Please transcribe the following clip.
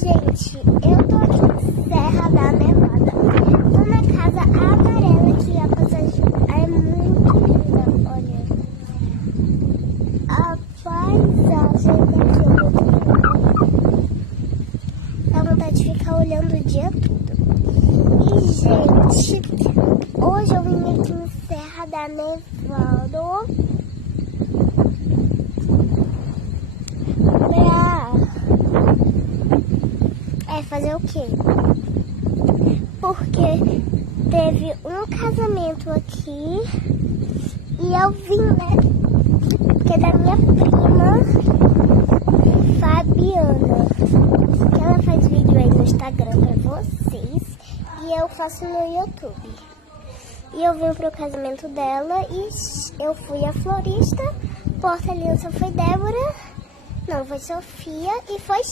Gente, eu tô aqui na Serra da Nevada. Tô na casa amarela que a passagem é muito linda, olha. A paisagem daqui é muito linda. Dá vontade de ficar olhando o dia todo. E, gente, hoje eu vim aqui na Serra da Nevada fazer o quê? Porque teve um casamento aqui e eu vim, né? Que é da minha prima Fabiana. Que ela faz vídeo aí no Instagram pra vocês e eu faço no YouTube. E eu vim pro casamento dela e eu fui a florista. Porta-aliança foi Débora, não, foi Sofia e foi